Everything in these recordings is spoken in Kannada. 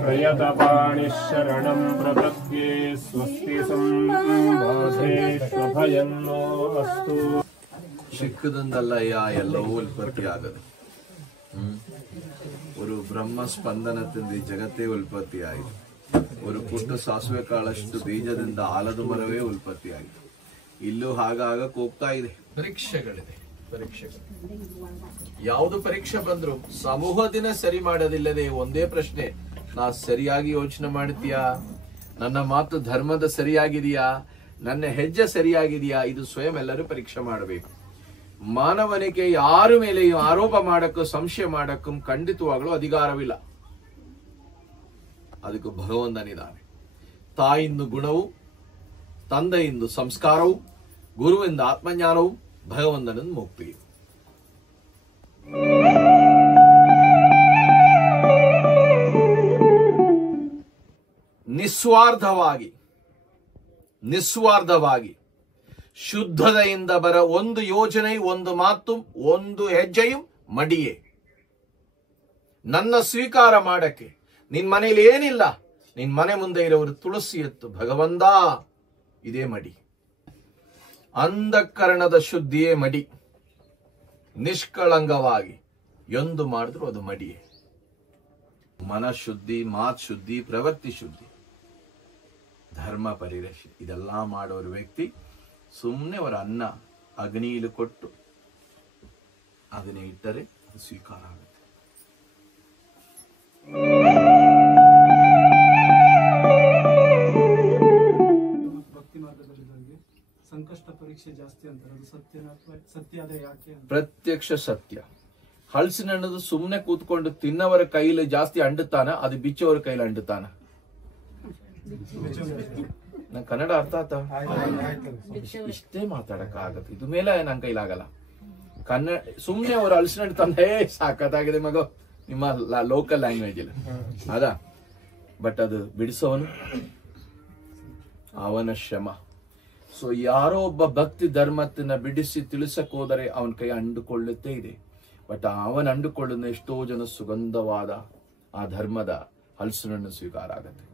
प्रयतपाणिशरणं प्रपद्ये स्वस्ति संबाधे स्वभयन्नो अस्तु. ചിക്കുന്നതല്ലയ്യ എല്ലവൂ ഉൽപ്പത്തിയാകുന്നത്. ഒരു ബ്രഹ്മസ്പಂದನದಿಂದ ಈ ಜಗತ್ತೇ ಉತ್ಪತ್ತಿಯಾಯಿತು. ഒരു ಪುಟ್ಟ ಸಾಸಿವೆಕಾಳಷ್ಟು ಬೀಜದಿಂದ ಆಲದ ಮರವೇ ಉತ್ಪತ್ತಿಯಾಯಿತು. ಇಲ್ಲೂ ಹಾಗಾಗಕ್ಕೆ ಹೋಗ್ತಾ ಇದೆ. ಪರೀಕ್ಷೆಗಳಿದೆ. ಯಾವುದು ಪರೀಕ್ಷೆ ಬಂದ್ರು ಸಮೂಹದಿನ ಸರಿ ಮಾಡೋದಿಲ್ಲದೆ ಒಂದೇ ಪ್ರಶ್ನೆ, ನಾ ಸರಿಯಾಗಿ ಯೋಚನೆ ಮಾಡ್ತೀಯಾ, ನನ್ನ ಮಾತು ಧರ್ಮದ ಸರಿಯಾಗಿದೆಯಾ, ನನ್ನ ಹೆಜ್ಜೆ ಸರಿಯಾಗಿದೆಯಾ, ಇದು ಸ್ವಯಂ ಎಲ್ಲರೂ ಪರೀಕ್ಷೆ ಮಾಡಬೇಕು. ಮಾನವನಿಗೆ ಯಾರ ಮೇಲೆಯೂ ಆರೋಪ ಮಾಡಕ್ಕೂ ಸಂಶಯ ಮಾಡಕ್ಕೂ ಖಂಡಿತವಾಗಲೂ ಅಧಿಕಾರವಿಲ್ಲ. ಅದಕ್ಕೂ ಭಗವಂತನಿದ್ದಾನೆ. ತಾಯಿಂದ ಗುಣವು, ತಂದೆಯಿಂದ ಸಂಸ್ಕಾರವು, ಗುರುವಿಂದ ಆತ್ಮಜ್ಞಾನವು, ಭಗವಂತನಿಂದ ಮುಕ್ತಿಯು. ನಿಸ್ವಾರ್ಥವಾಗಿ ಶುದ್ಧತೆಯಿಂದ ಬರ ಒಂದು ಯೋಜನೆ, ಒಂದು ಮಾತು, ಒಂದು ಹೆಜ್ಜೆಯು ಮಡಿಯೇ. ನನ್ನ ಸ್ವೀಕಾರ ಮಾಡಕ್ಕೆ ನಿನ್ ಮನೇಲಿ ಏನಿಲ್ಲ, ನಿನ್ ಮನೆ ಮುಂದೆ ಇರೋರು ತುಳಸಿ ಎತ್ತು ಭಗವಂತ, ಇದೇ ಮಡಿ. ಅಂಧಕರಣದ ಶುದ್ಧಿಯೇ ಮಡಿ. ನಿಷ್ಕಳಂಕವಾಗಿ ಎಂದು ಮಾಡಿದ್ರು ಅದು ಮಡಿಯೇ. ಮನಶುದ್ಧಿ, ಮಾತ್ ಶುದ್ಧಿ, ಪ್ರವೃತ್ತಿ ಶುದ್ಧಿ, ಧರ್ಮ ಪರಿರಕ್ಷೆ ಇದೆಲ್ಲ ಮಾಡೋರ ವ್ಯಕ್ತಿ ಸುಮ್ಮನೆ ಅವರ ಅನ್ನ ಅಗ್ನಿಯಲ್ಲಿ ಕೊಟ್ಟು ಅದನ್ನೇ ಇಟ್ಟರೆ ಅದು ಸ್ವೀಕಾರ ಆಗುತ್ತೆ. ಭಕ್ತಿ ಮಾರ್ಗದಲ್ಲಿರೋರಿಗೆ ಸಂಕಷ್ಟ ಪರೀಕ್ಷೆ ಜಾಸ್ತಿ ಅಂತಾರೆ, ಅದು ಸತ್ಯ ಅದೇ ಯಾಕೆ? ಪ್ರತ್ಯಕ್ಷ ಸತ್ಯ. ಹಲಸಿನ ಹಣ್ಣದು ಸುಮ್ಮನೆ ಕೂತ್ಕೊಂಡು ತಿನ್ನವರ ಕೈಲಿ ಜಾಸ್ತಿ ಅಂಡುತ್ತಾನ, ಅದು ಬಿಚ್ಚವರ ಕೈಲಿ ಅಂಡುತ್ತಾನ? ನಂಗೆ ಕನ್ನಡ ಅರ್ಥ ಆತ? ಇಷ್ಟೇ ಮಾತಾಡಕ್ ಆಗತ್ತೆ, ಇದು ಮೇಲೆ ನನ್ ಕೈಲಾಗಲ್ಲ. ಕನ್ನಡ ಸುಮ್ನೆ ಅವ್ರು ಹಲಸಿನ ಹಣ್ಣು ತಂದೆ ಸಾಕತ್ತಾಗಿದೆ ಮಗು ನಿಮ್ಮ ಲೋಕಲ್ ಲ್ಯಾಂಗ್ವೇಜ್ ಅಲ್ಲಿ ಅದಾ, ಬಟ್ ಅದು ಬಿಡಿಸೋವನು ಅವನ ಶ್ರಮ. ಸೊ ಯಾರೋ ಒಬ್ಬ ಭಕ್ತಿ ಧರ್ಮತ್ತನ್ನ ಬಿಡಿಸಿ ತಿಳಿಸಕ್ ಹೋದರೆ ಅವನ ಕೈ ಅಂಡುಕೊಳ್ಳುತ್ತೇ ಇದೆ. ಬಟ್ ಅವನ ಅಂಡುಕೊಳ್ಳೋದನ್ನ ಎಷ್ಟೋ ಜನ ಸುಗಂಧವಾದ ಆ ಧರ್ಮದ ಹಲಸಿನನ್ನು ಸ್ವೀಕಾರ ಆಗತ್ತೆ.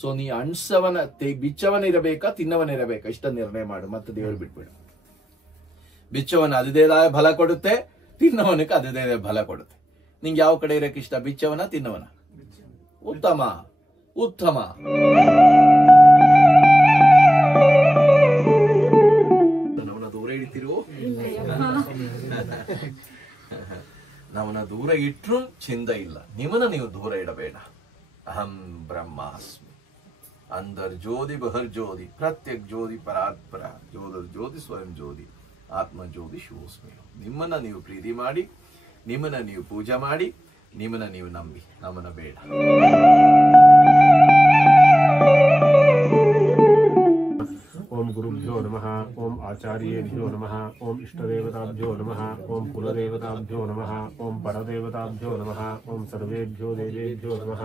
ಸೊ ನೀ ಅಣ್ಸವನ ಬಿಚ್ಚವನಿರಬೇಕಾ ತಿನ್ನವನಿರಬೇಕಾ ಇಷ್ಟ ನಿರ್ಣಯ ಮಾಡು, ಮತ್ತೆ ದೇವರು ಬಿಟ್ಬಿಡು. ಬಿಚ್ಚವನ ಅದೇದಾಯ ಫಲ ಕೊಡುತ್ತೆ, ತಿನ್ನವನಕ್ಕೆ ಅದೇ ಫಲ ಕೊಡುತ್ತೆ. ನಿಂಗೆ ಯಾವ ಕಡೆ ಇರಕ್ಕೆ ಇಷ್ಟ, ಬಿಚ್ಚವನ ತಿನ್ನವನ? ಉತ್ತಮ ಉತ್ತಮ. ನವನ ದೂರ ಇಡ್ತಿರೋ, ನವನ ದೂರ ಇಟ್ರು ಚಿಂದ ಇಲ್ಲ, ನಿಮ್ಮನ್ನ ನೀವು ದೂರ ಇಡಬೇಡ. ಅಹಂ ಬ್ರಹ್ಮಾಸ್ಮಿ, अंदर ज्योति बहर ज्योति, प्रत्येक ज्योति परात्पर, ज्योति ज्योति स्वयं ज्योति, आत्म ज्योति ಶಿವೋಸ್ಮಿ. ನಿಮ್ಮನ್ನ ನೀವು ಪ್ರೀತಿ ಮಾಡಿ, ನಿಮ್ಮನ್ನ ನೀವು ಪೂಜೆ ಮಾಡಿ, ನಿಮ್ಮನ್ನ ನೀವು ನಂಬಿ, ನಮ್ಮನ್ನ ಬೇಡ. ओम गुरुभ्यो नमः, ओम आचार्येभ्यो नमः, ओम इष्टदेवताभ्यो नमः, ओम कुलदेवताभ्यो नमः, ओम परदेवताभ्यो नमः, ओम सर्वेभ्यो देवेभ्यो नमः,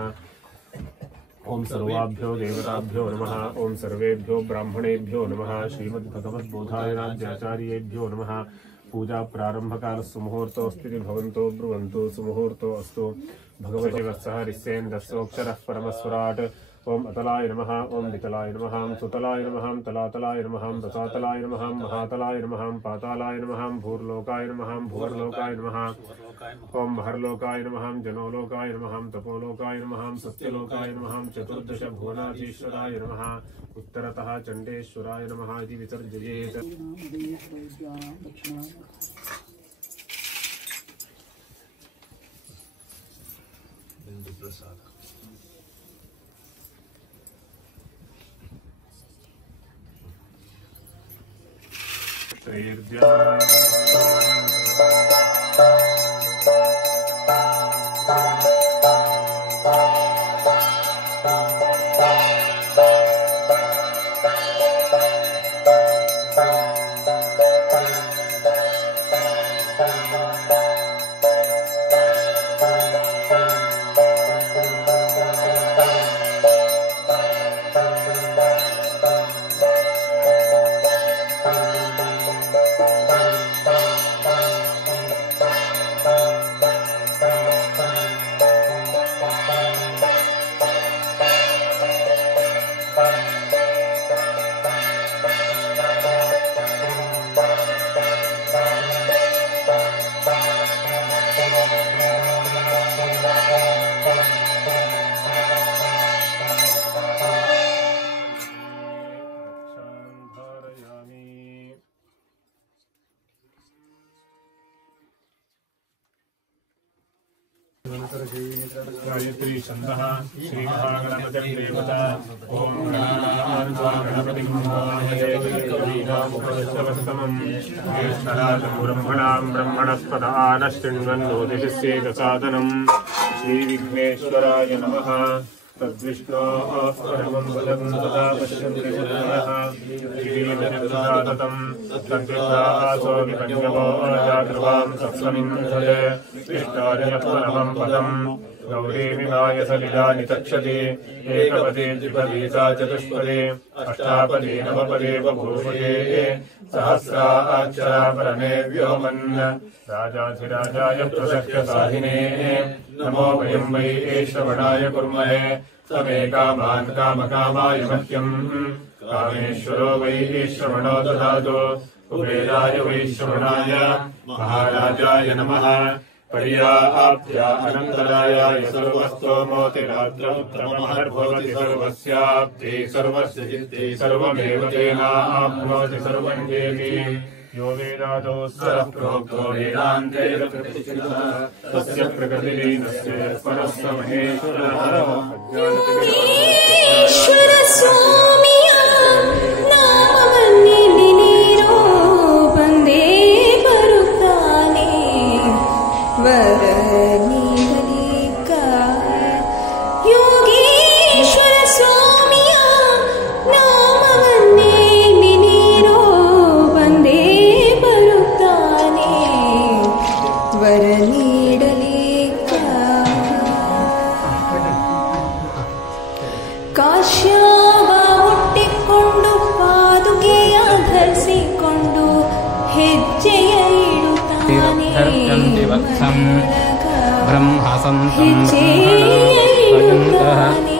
ओम सर्वाभ्यो देवताभ्यो नमः, ओम सर्वेभ्यो ब्राह्मणेभ्यो नमः. श्रीमद्भगवद्बोधायनाद्याचार्येभ्यो नमः. पूजा प्रारंभकाल सुमुहूर्तोऽस्ति भवन्तो ब्रुवन्तु, सुमुहूर्तो अस्तु. भगवते वत्सः रिस्सेन्दस्सोऽक्षरः परमस्वराट् ओम अतलाय नमः ओम वितलाय नमः सुतलाय नमः तलातलाय नमः रसातलाय नमः महातलाय नमः पातालाय नमः भूर्लोकाय नमः भुवर्लोकाय नमः ओम महर्लोकाय नमः जनोलोकाय नमः तपोलोकाय नमः सत्यलोकाय नमः चतुर्दश भुवनाधीश्वराय नमः उत्तरतः चण्डेश्वराय नमः इति विसर्जयेत्। गायत्री छन्दः श्री महागणपतिर्देवता ओम गणपतिं कवीनामुपनिषदवस्तमं ज्येष्ठराजं ब्रह्मणां ब्रह्मणस्पद आनश्चिन्वन्नोतिशिस्येकसादनं श्रीविघ्नेश्वराय नमः। तद्विष्णोः परमं पदं सदा पश्यन्ति बुद्धयः श्रीमद्गदाततं तद्विद्यासो विपञ्चमो जागृवां सप्तमीं भजे विष्णोर्यः परमं पदं गौरीमिमाय सलिलानि तक्षति एकपदे द्विपदे सा चतुष्पदे अष्टापदे नवपदे बभूवये सहस्राक्षरा परमे व्योमन् राजाधिराजाय प्रसह्यसाधिने नमो वयं वै श्रवणाय कुर्महे तमे कामान् कामकामाय मह्यम् कामेश्वरो वै श्रवणो ददातु कुबेराय वै श्रवणाय महाराजाय नमः पर्याप्त्या अनन्तरायाय सर्वस्तोमोतिरात्रमुत्तमहर्भवति सर्वस्याप्ति सर्वस्य सिद्धि सर्वमेव तेनाप्नोति सर्वं देवी यो वेदादौ स्वरः प्रोक्तो वेदान्ते तस्य प्रकृतिलीनस्य परस्य महेश्वरः योगेश्वर स्वामिया नामवन्ने दिनेरो वन्दे बरुತ್ತಾने वरनीलिका योगेश्वर स्वामिया नामवन्ने दिनेरो वन्दे बरुತ್ತಾने वरनीडलिका ಕಾಶ್ಯವ ಹುಟ್ಟಿಕೊಂಡು ಪಾದುಕೆಯ ಧರಿಸಿಕೊಂಡು ಹೆಜ್ಜೆಯ ಇಡುತ್ತಾನೆ ಬ್ರಹ್ಮ ಸಂತಂ ಹೆಜ್ಜೆಯ ಇಡುತ್ತಾನೆ